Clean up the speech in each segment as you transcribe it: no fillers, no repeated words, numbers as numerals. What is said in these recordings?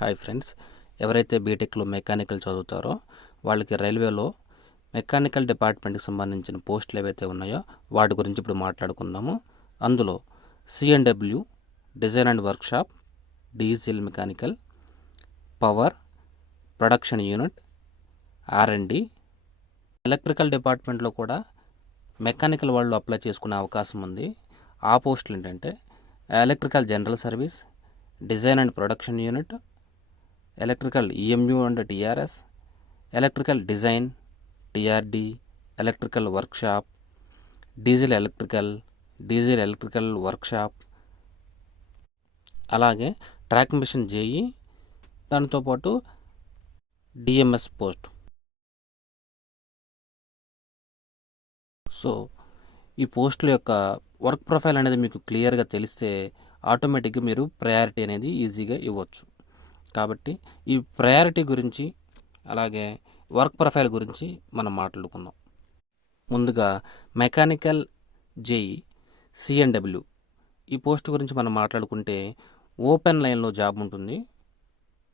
Hi friends, ఎవరైతే బీటెక్లో mechanical చదువుతారో వాళ్ళకి రైల్వేలో మెకానికల్ డిపార్ట్మెంట్కి సంబంధించిన పోస్టులు ఏవైతే ఉన్నాయో వాటి గురించి ఇప్పుడు మాట్లాడుకుందాము. అందులో CNW design and workshop, diesel mechanical, power, production unit, RMD, electrical డిపార్ట్మెంట్లో కూడా మెకానికల్ వాళ్ళు అప్లై చేసుకునే అవకాశం ఉంది. ఆ పోస్టులు ఏంటంటే electrical general service, design and production unit, electrical EMU and TRS, electrical design టీఆర్డి, electrical workshop, diesel electrical workshop, అలాగే ట్రాక్ మిషన్ జేఈ, దాంతోపాటు డిఎంఎస్ పోస్ట్. సో ఈ పోస్టుల యొక్క వర్క్ ప్రొఫైల్ అనేది మీకు క్లియర్గా తెలిస్తే ఆటోమేటిక్గా మీరు ప్రయారిటీ అనేది ఈజీగా ఇవ్వచ్చు. కాబట్టి ఈ ప్రయారిటీ గురించి అలాగే వర్క్ ప్రొఫైల్ గురించి మనం మాట్లాడుకుందాం. ముందుగా మెకానికల్ జేఈ సిఎన్డబ్ల్యూ ఈ పోస్ట్ గురించి మనం మాట్లాడుకుంటే ఓపెన్ లైన్లో జాబ్ ఉంటుంది.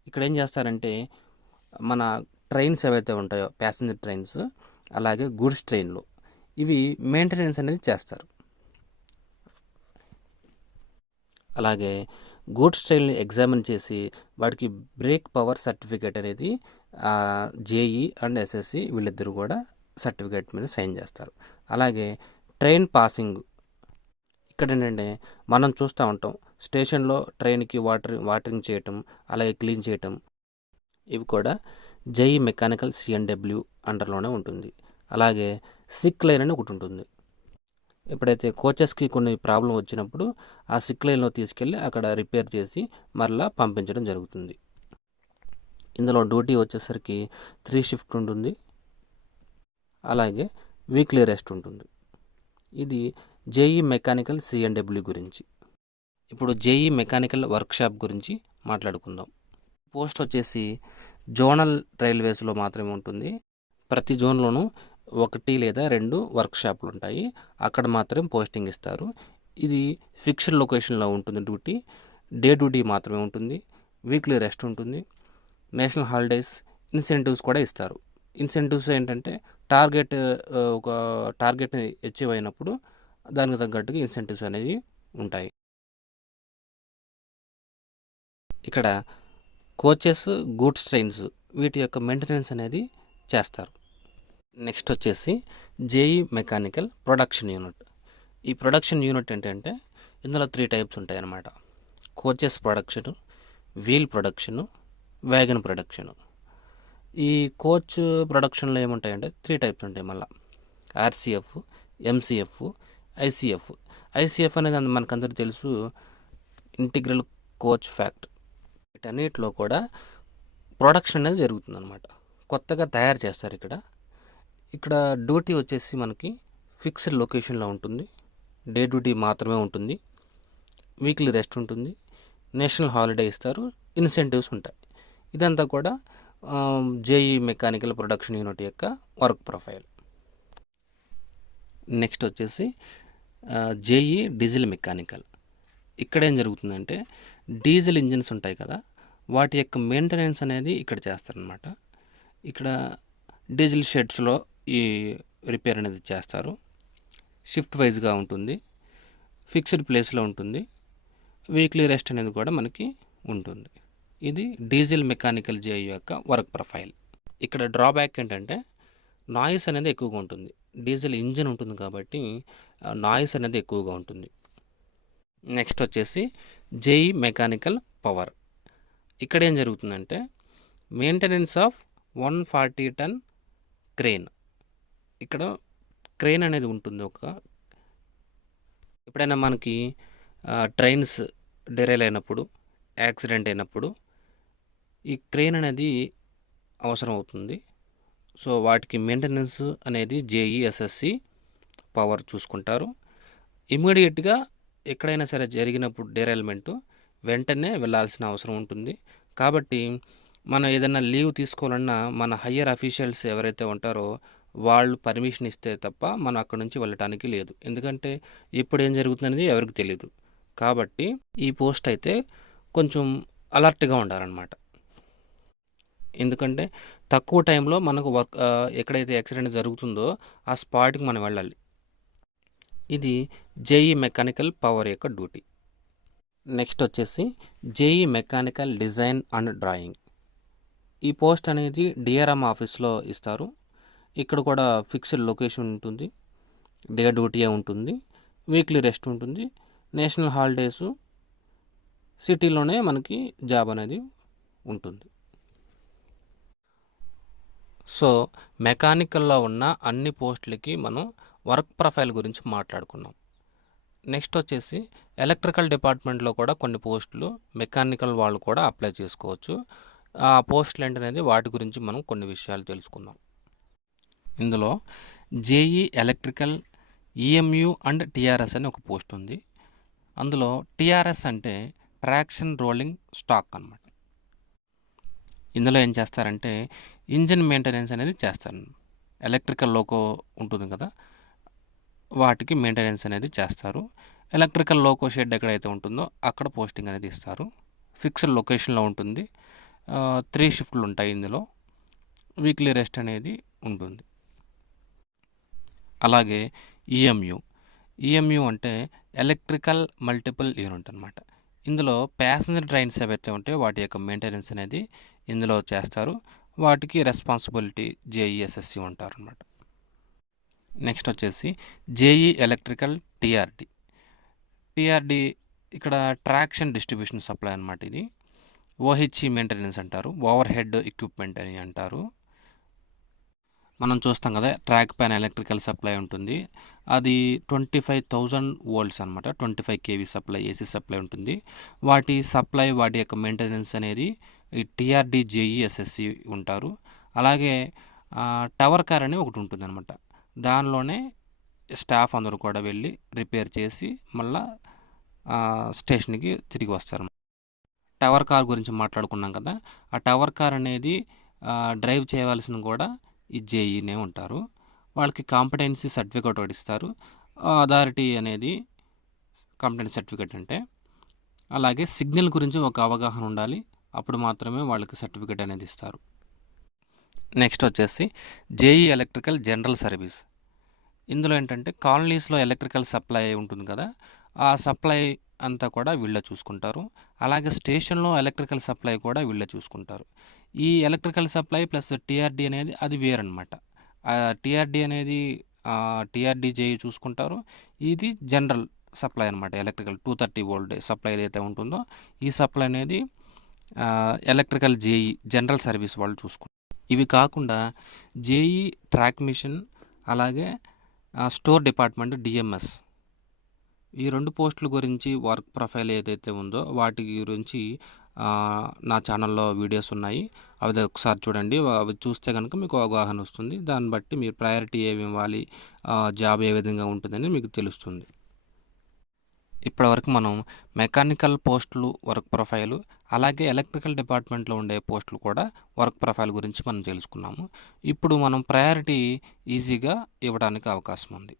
ఇక్కడ ఏం చేస్తారంటే మన ట్రైన్స్ ఏవైతే ఉంటాయో ప్యాసింజర్ ట్రైన్స్ అలాగే గూడ్స్ ట్రైన్లు ఇవి మెయింటెనెన్స్ అనేది చేస్తారు. అలాగే గూడ్స్ ట్రైన్ని ఎగ్జామిన్ చేసి వాటికి బ్రేక్ పవర్ సర్టిఫికేట్ అనేది జేఈ అండ్ ఎస్ఎస్సి వీళ్ళిద్దరూ కూడా సర్టిఫికేట్ మీద సైన్ చేస్తారు. అలాగే ట్రైన్ పాసింగ్, ఇక్కడ ఏంటంటే మనం చూస్తూ ఉంటాం స్టేషన్లో ట్రైన్కి వాటరింగ్ చేయటం అలాగే క్లీన్ చేయటం, ఇవి కూడా జేఈ మెకానికల్ సిఎన్డబ్ల్యూ అండర్లోనే ఉంటుంది. అలాగే సిక్ లైన్ అని ఒకటి ఉంటుంది. ఎప్పుడైతే కోచెస్కి కొన్ని ప్రాబ్లం వచ్చినప్పుడు ఆ సిక్ లైన్లో తీసుకెళ్ళి అక్కడ రిపేర్ చేసి మరలా పంపించడం జరుగుతుంది. ఇందులో డ్యూటీ వచ్చేసరికి 3 షిఫ్ట్ ఉంటుంది, అలాగే వీక్లీ రెస్ట్ ఉంటుంది. ఇది జేఈ మెకానికల్ సిఎన్డబ్ల్యూ గురించి. ఇప్పుడు జేఈ మెకానికల్ వర్క్షాప్ గురించి మాట్లాడుకుందాం. పోస్ట్ వచ్చేసి జోనల్ రైల్వేస్లో మాత్రమే ఉంటుంది. ప్రతి జోన్లోనూ 1 లేదా 2 వర్క్షాపులు ఉంటాయి, అక్కడ మాత్రం పోస్టింగ్ ఇస్తారు. ఇది ఫిక్స్డ్ లొకేషన్లో ఉంటుంది. డే డ్యూటీ మాత్రమే ఉంటుంది, వీక్లీ రెస్ట్ ఉంటుంది, నేషనల్ హాలిడేస్, ఇన్సెంటివ్స్ కూడా ఇస్తారు. ఇన్సెంటివ్స్ ఏంటంటే ఒక టార్గెట్ని అచీవ్ అయినప్పుడు దానికి తగ్గట్టుగా ఇన్సెంటివ్స్ అనేవి ఉంటాయి. ఇక్కడ కోచెస్, గూడ్స్ ట్రైన్స్ వీటి యొక్క మెయింటెనెన్స్ అనేది చేస్తారు. నెక్స్ట్ వచ్చేసి జేఈ మెకానికల్ ప్రొడక్షన్ యూనిట్. ఈ ప్రొడక్షన్ యూనిట్ ఏంటంటే ఇందులో 3 టైప్స్ ఉంటాయి అన్నమాట. Coaches production, wheel production, wagon production. ఈ కోచ్ ప్రొడక్షన్లో ఏముంటాయంటే 3 టైప్స్ ఉంటాయి. మళ్ళీ ఆర్సీఎఫ్, ఎంసీఎఫ్, ఐసీఎఫ్. ఐసీఎఫ్ అనేది మనకందరికీ తెలుసు, ఇంటిగ్రల్ కోచ్ ఫ్యాక్టరీ. వీటన్నిటిలో కూడా ప్రొడక్షన్ అనేది జరుగుతుంది అనమాట. కొత్తగా తయారు చేస్తారు. ఇక్కడ డ్యూటీ వచ్చేసి మనకి ఫిక్స్డ్ లొకేషన్లో ఉంటుంది, డే డ్యూటీ మాత్రమే ఉంటుంది, వీక్లీ రెస్ట్ ఉంటుంది, నేషనల్ హాలిడే ఇస్తారు, ఇన్సెంటివ్స్ ఉంటాయి. ఇదంతా కూడా జేఈ మెకానికల్ ప్రొడక్షన్ యూనిట్ యొక్క వర్క్ ప్రొఫైల్. నెక్స్ట్ వచ్చేసి జేఈ డీజిల్ మెకానికల్. ఇక్కడ ఏం జరుగుతుందంటే డీజిల్ ఇంజిన్స్ ఉంటాయి కదా, వాటి యొక్క మెయింటెనెన్స్ అనేది ఇక్కడ చేస్తారనమాట. ఇక్కడ డీజిల్ షెడ్స్లో ఈ రిపేర్ అనేది చేస్తారు. షిఫ్ట్ వైజ్గా ఉంటుంది, ఫిక్స్డ్ ప్లేస్లో ఉంటుంది, వీక్లీ రెస్ట్ అనేది కూడా మనకి ఉంటుంది. ఇది డీజిల్ మెకానికల్ జేఈ యొక్క వర్క్ ప్రొఫైల్. ఇక్కడ డ్రాబ్యాక్ ఏంటంటే నాయిస్ అనేది ఎక్కువగా ఉంటుంది. డీజిల్ ఇంజిన్ ఉంటుంది కాబట్టి నాయిస్ అనేది ఎక్కువగా ఉంటుంది. నెక్స్ట్ వచ్చేసి జేఈ మెకానికల్ పవర్. ఇక్కడ ఏం జరుగుతుందంటే మెయింటెనెన్స్ ఆఫ్ 140 టన్ క్రెయిన్. ఇక్కడ క్రెయిన్ అనేది ఉంటుంది. ఎప్పుడైనా మనకి ట్రైన్స్ డెరైల్ అయినప్పుడు, యాక్సిడెంట్ అయినప్పుడు ఈ క్రెయిన్ అనేది అవసరం అవుతుంది. సో వాటికి మెయింటెనెన్స్ అనేది జేఈ, ఎస్ఎస్సి, పవర్ చూసుకుంటారు. ఇమ్మీడియట్గా ఎక్కడైనా సరే జరిగినప్పుడు డెరైల్మెంటు వెంటనే వెళ్ళాల్సిన అవసరం ఉంటుంది. కాబట్టి మనం ఏదైనా లీవ్ తీసుకోవాలన్నా మన హయ్యర్ అఫీషియల్స్ ఎవరైతే ఉంటారో వాళ్ళు పర్మిషన్ ఇస్తే తప్ప మనం అక్కడ నుంచి వెళ్ళటానికి లేదు. ఎందుకంటే ఇప్పుడు ఏం జరుగుతుందనేది ఎవరికి తెలియదు. కాబట్టి ఈ పోస్ట్ అయితే కొంచెం అలర్ట్గా ఉండాలన్నమాట. ఎందుకంటే తక్కువ టైంలో మనకు ఎక్కడైతే యాక్సిడెంట్ జరుగుతుందో ఆ స్పాట్కి మనం వెళ్ళాలి. ఇది జేఈ మెకానికల్ పవర్ యొక్క డ్యూటీ. నెక్స్ట్ వచ్చేసి JE mechanical design and drawing. ఈ పోస్ట్ అనేది డిఆర్ఎం ఆఫీస్లో ఇస్తారు. ఇక్కడ కూడా ఫిక్స్డ్ లొకేషన్ ఉంటుంది, డే డ్యూటీయే ఉంటుంది, వీక్లీ రెస్ట్ ఉంటుంది, నేషనల్ హాలిడేసు, సిటీలోనే మనకి జాబ్ అనేది ఉంటుంది. సో మెకానికల్లో ఉన్న అన్ని పోస్టులకి మనం వర్క్ ప్రొఫైల్ గురించి మాట్లాడుకున్నాం. నెక్స్ట్ వచ్చేసి ఎలక్ట్రికల్ డిపార్ట్మెంట్లో కూడా కొన్ని పోస్టులు మెకానికల్ వాళ్ళు కూడా అప్లై చేసుకోవచ్చు. ఆ పోస్టులు ఏంటనేది వాటి గురించి మనం కొన్ని విషయాలు తెలుసుకుందాం. ఇందులో JEE electrical EMU and TRS అని ఒక పోస్ట్ ఉంది. అందులో టీఆర్ఎస్ అంటే ట్రాక్షన్ రోలింగ్ స్టాక్ అన్నమాట. ఇందులో ఏం చేస్తారంటే ఇంజిన్ మెయింటెనెన్స్ అనేది చేస్తారు. ఎలక్ట్రికల్ లోకో ఉంటుంది కదా, వాటికి మెయింటెనెన్స్ అనేది చేస్తారు. ఎలక్ట్రికల్ లోకో షెడ్ ఎక్కడైతే ఉంటుందో అక్కడ పోస్టింగ్ అనేది ఇస్తారు. ఫిక్స్డ్ లొకేషన్లో ఉంటుంది. 3 షిఫ్ట్లు ఉంటాయి. ఇందులో వీక్లీ రెస్ట్ అనేది ఉంటుంది. అలాగే ఈఎంయు అంటే ఎలక్ట్రికల్ మల్టిపుల్ యూనిట్ అనమాట. ఇందులో ప్యాసింజర్ ట్రైన్స్ ఏవైతే ఉంటాయో వాటి యొక్క మెయింటెనెన్స్ అనేది ఇందులో చేస్తారు. వాటికి రెస్పాన్సిబిలిటీ జేఈఎస్ఎస్సి ఉంటారు అనమాట. నెక్స్ట్ వచ్చేసి జేఈ ఎలక్ట్రికల్ టీఆర్డి ఇక్కడ ట్రాక్షన్ డిస్ట్రిబ్యూషన్ సప్లై అనమాట. ఇది ఓహెచ్ఈ మెయింటెనెన్స్ అంటారు, ఓవర్ హెడ్ ఎక్విప్మెంట్ అని అంటారు. మనం చూస్తాం కదా, ట్రాక్ పైన ఎలక్ట్రికల్ సప్లై ఉంటుంది. అది 25,000 వోల్ట్స్ అనమాట. 25 kV సప్లై, ఏసీ సప్లై ఉంటుంది. వాటి సప్లై, వాటి యొక్క మెయింటెనెన్స్ అనేది ఈ టీఆర్డి జేఈఎస్ఎస్సి ఉంటారు. అలాగే టవర్ కార్ అని ఒకటి ఉంటుంది అనమాట. దానిలోనే స్టాఫ్ అందరూ కూడా వెళ్ళి రిపేర్ చేసి మళ్ళా స్టేషన్కి తిరిగి వస్తారు. టవర్ కార్ గురించి మాట్లాడుకున్నాం కదా, ఆ టవర్ కార్ అనేది డ్రైవ్ చేయవలసిన కూడా ఈ జేఈనే ఉంటారు. వాళ్ళకి కాంపిటెన్సీ సర్టిఫికేట్ ఒకటి ఇస్తారు. అథారిటీ అనేది కాంపిటెన్సీ సర్టిఫికేట్ అంటే. అలాగే సిగ్నల్ గురించి ఒక అవగాహన ఉండాలి, అప్పుడు మాత్రమే వాళ్ళకి సర్టిఫికేట్ అనేది ఇస్తారు. నెక్స్ట్ వచ్చేసి జేఈ ఎలక్ట్రికల్ జనరల్ సర్వీస్. ఇందులో ఏంటంటే కాలనీస్లో ఎలక్ట్రికల్ సప్లై ఉంటుంది కదా, ఆ సప్లై అంతా కూడా వీళ్ళే చూసుకుంటారు. అలాగే స్టేషన్లో ఎలక్ట్రికల్ సప్లై కూడా వీళ్ళే చూసుకుంటారు. ఈ ఎలక్ట్రికల్ సప్లై ప్లస్ టీఆర్డీ అనేది అది వేరనమాట. టీఆర్డీ అనేది టీఆర్డీ జేఈ చూసుకుంటారు. ఇది జనరల్ సప్లై అనమాట. ఎలక్ట్రికల్ 230 వోల్ట్ సప్లై ఏదైతే ఉంటుందో ఈ సప్లై అనేది ఎలక్ట్రికల్ జేఈ జనరల్ సర్వీస్ వాళ్ళు చూసుకుంటారు. ఇవి కాకుండా జేఈ ట్రాక్ మిషన్, అలాగే స్టోర్ డిపార్ట్మెంట్ డిఎంఎస్, ఈ 2 పోస్టుల గురించి వర్క్ ప్రొఫైల్ ఏదైతే ఉందో వాటి గురించి నా ఛానల్లో వీడియోస్ ఉన్నాయి. అవి ఒకసారి చూడండి. అవి చూస్తే కనుక మీకు అవగాహన వస్తుంది. దాన్ని బట్టి మీరు ప్రయారిటీ ఏమి ఇవ్వాలి, జాబ్ ఏ విధంగా ఉంటుందని మీకు తెలుస్తుంది. ఇప్పటివరకు మనం మెకానికల్ పోస్టులు వర్క్ ప్రొఫైలు, అలాగే ఎలక్ట్రికల్ డిపార్ట్మెంట్లో ఉండే పోస్టులు కూడా వర్క్ ప్రొఫైల్ గురించి మనం తెలుసుకున్నాము. ఇప్పుడు మనం ప్రయారిటీ ఈజీగా ఇవ్వడానికి అవకాశం ఉంది.